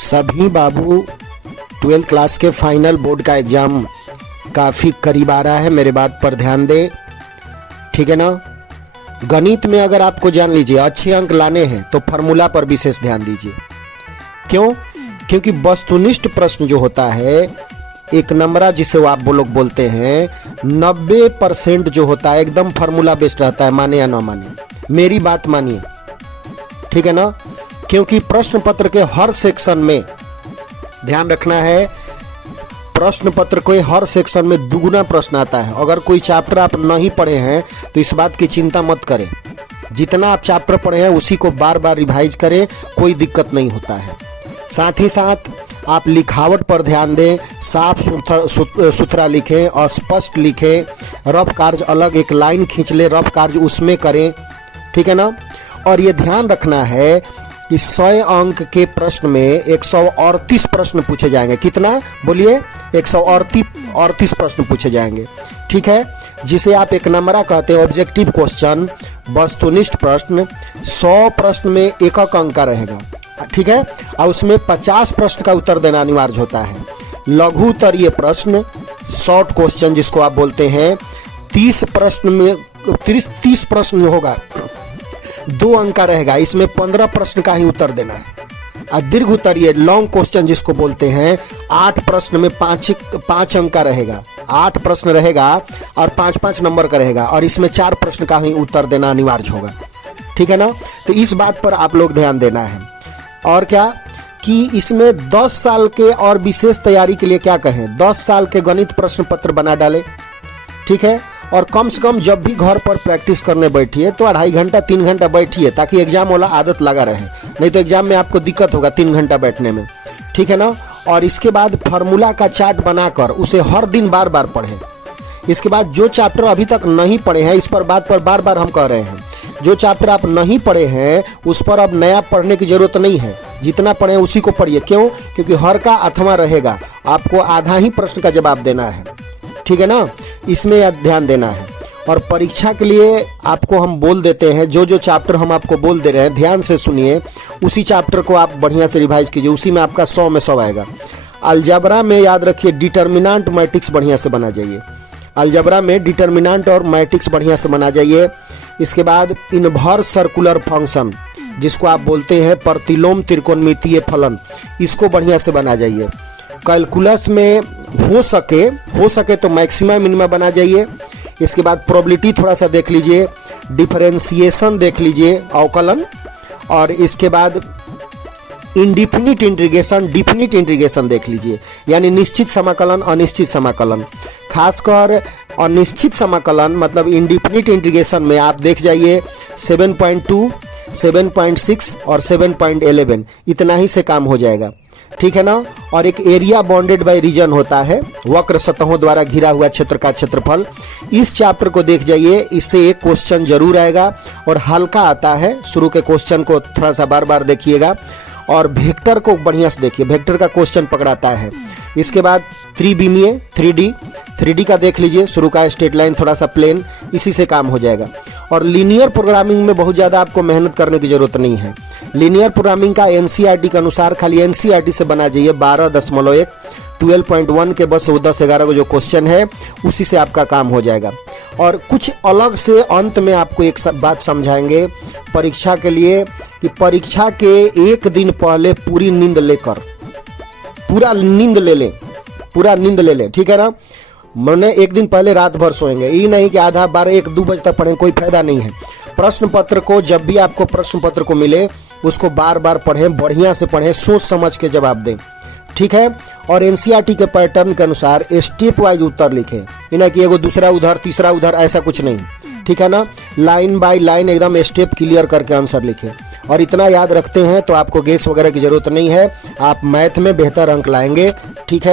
सभी बाबू 12th class के final board का एग्ज़ाम काफ़ी करीब आ रहा है, मेरे बात पर ध्यान दें, ठीक है ना। गणित में अगर आपको जान लीजिए अच्छे अंक लाने हैं तो फार्मूला पर विशेष ध्यान दीजिए। क्यों? क्योंकि वस्तुनिष्ठ प्रश्न जो होता है, एक नंबरा जिसे वो आप लोग बोलते हैं, 90% जो होता है एकदम फार्मूला बेस्ड रहता है, माने या ना माने, मेरी बात मानिए, ठीक है ना। क्योंकि प्रश्न पत्र के हर सेक्शन में ध्यान रखना है, प्रश्न पत्र के हर सेक्शन में दुगुना प्रश्न आता है। अगर कोई चैप्टर आप नहीं पढ़े हैं तो इस बात की चिंता मत करें, जितना आप चैप्टर पढ़े हैं उसी को बार बार रिवाइज करें, कोई दिक्कत नहीं होता है। साथ ही साथ आप लिखावट पर ध्यान दें, साफ सुथरा लिखें, अस्पष्ट लिखें, रफ कार्य अलग एक लाइन खींच ले, रफ कार्य उसमें करें, ठीक है ना। और ये ध्यान रखना है कि 100 अंक के प्रश्न में 138 प्रश्न पूछे जाएंगे। कितना बोलिए? 138 प्रश्न पूछे जाएंगे, ठीक है, जिसे आप एक नंबरा कहते हैं ऑब्जेक्टिव क्वेश्चन, वस्तुनिष्ठ प्रश्न। 100 प्रश्न में एक अंक का रहेगा, ठीक है, और उसमें 50 प्रश्न का उत्तर देना अनिवार्य होता है। लघु उत्तरीय प्रश्न, शॉर्ट क्वेश्चन जिसको आप बोलते हैं, 30 प्रश्न में 30 प्रश्न होगा, 2 अंक का रहेगा, इसमें 15 प्रश्न का ही उत्तर देना है। और दीर्घ उत्तरीय लॉन्ग क्वेश्चन जिसको बोलते हैं, 8 प्रश्न में 5 अंक का रहेगा, 8 प्रश्न रहेगा और 5-5 नंबर का रहेगा, और इसमें 4 प्रश्न का ही उत्तर देना अनिवार्य होगा, ठीक है ना। तो इस बात पर आप लोग ध्यान देना है। और क्या कि इसमें 10 साल के और विशेष तैयारी के लिए क्या कहें, 10 साल के गणित प्रश्न पत्र बना डालें, ठीक है। और कम से कम जब भी घर पर प्रैक्टिस करने बैठिए तो 2.5 घंटा 3 घंटा बैठिए, ताकि एग्जाम वाला आदत लगा रहे, नहीं तो एग्जाम में आपको दिक्कत होगा 3 घंटा बैठने में, ठीक है ना। और इसके बाद फार्मूला का चार्ट बनाकर उसे हर दिन बार बार पढ़ें। इसके बाद जो चैप्टर अभी तक नहीं पढ़े हैं, इस पर बात पर बार बार हम कह रहे हैं, जो चैप्टर आप नहीं पढ़े हैं उस पर अब नया पढ़ने की जरूरत नहीं है, जितना पढ़े उसी को पढ़िए। क्यों? क्योंकि हर का अथवा रहेगा, आपको आधा ही प्रश्न का जवाब देना है, ठीक है ना, इसमें ध्यान देना है। और परीक्षा के लिए आपको हम बोल देते हैं, जो जो चैप्टर हम आपको बोल दे रहे हैं ध्यान से सुनिए, उसी चैप्टर को आप बढ़िया से रिवाइज कीजिए, उसी में आपका 100 में 100 आएगा। अलजबरा में याद रखिए डिटर्मिनेंट मैट्रिक्स बढ़िया से बना जाइए, अलजबरा में डिटर्मिनेंट और मैट्रिक्स बढ़िया से बना जाइए। इसके बाद इनवर्स सर्कुलर फंक्शन जिसको आप बोलते हैं प्रतिलोम त्रिकोणमितीय फलन, इसको बढ़िया से बना जाइए। कैलकुलस में हो सके तो मैक्सिमम मिनिमम बना जाइए। इसके बाद प्रोबेबिलिटी थोड़ा सा देख लीजिए, डिफरेंशिएशन देख लीजिए, अवकलन, और इसके बाद इंडिफिनिट इंटीग्रेशन, डिफिनिट इंटीग्रेशन देख लीजिए, यानी निश्चित समाकलन, अनिश्चित समाकलन। खासकर अनिश्चित समाकलन मतलब इंडिफिनिट इंटीग्रेशन में आप देख जाइए 7.2, 7.6 और 7.11, इतना ही से काम हो जाएगा, ठीक है ना। और एक एरिया बाउंडेड बाय रीजन होता है, वक्र सतहों द्वारा घिरा हुआ क्षेत्र का क्षेत्रफल, इस चैप्टर को देख जाइए, इससे एक क्वेश्चन जरूर आएगा और हल्का आता है। शुरू के क्वेश्चन को थोड़ा सा बार बार देखिएगा, और वेक्टर को बढ़िया से देखिए, वेक्टर का क्वेश्चन पकड़ाता है। इसके बाद त्रिविमीय 3D का देख लीजिए, शुरू का स्ट्रेट लाइन थोड़ा सा प्लेन, इसी से काम हो जाएगा। और लीनियर प्रोग्रामिंग में बहुत ज़्यादा आपको मेहनत करने की ज़रूरत नहीं है। लीनियर प्रोग्रामिंग का NCERT के अनुसार खाली NCERT से बना जाइए 12.1, 12.1 के बस 10-11 को जो क्वेश्चन है उसी से आपका काम हो जाएगा। और कुछ अलग से अंत में आपको एक बात समझाएंगे परीक्षा के लिए, कि परीक्षा के एक दिन पहले पूरी नींद लेकर, पूरा नींद ले लें, ठीक है ना। मैंने एक दिन पहले रात भर सोएंगे, ये नहीं कि आधा 12-1-2 बजे तक पढ़ें, कोई फायदा नहीं है। प्रश्न पत्र को जब भी आपको प्रश्न पत्र को मिले उसको बार बार पढ़ें, बढ़िया से पढ़ें, सोच समझ के जवाब दें, ठीक है। और NCERT के पैटर्न के अनुसार स्टेप वाइज उत्तर लिखें, ये ना कि एगो दूसरा उधर तीसरा उधर, ऐसा कुछ नहीं, ठीक है ना। लाइन बाय लाइन एकदम स्टेप क्लियर करके आंसर लिखें। और इतना याद रखते हैं तो आपको गेस वगैरह की जरूरत नहीं है, आप मैथ में बेहतर अंक लाएंगे, ठीक है।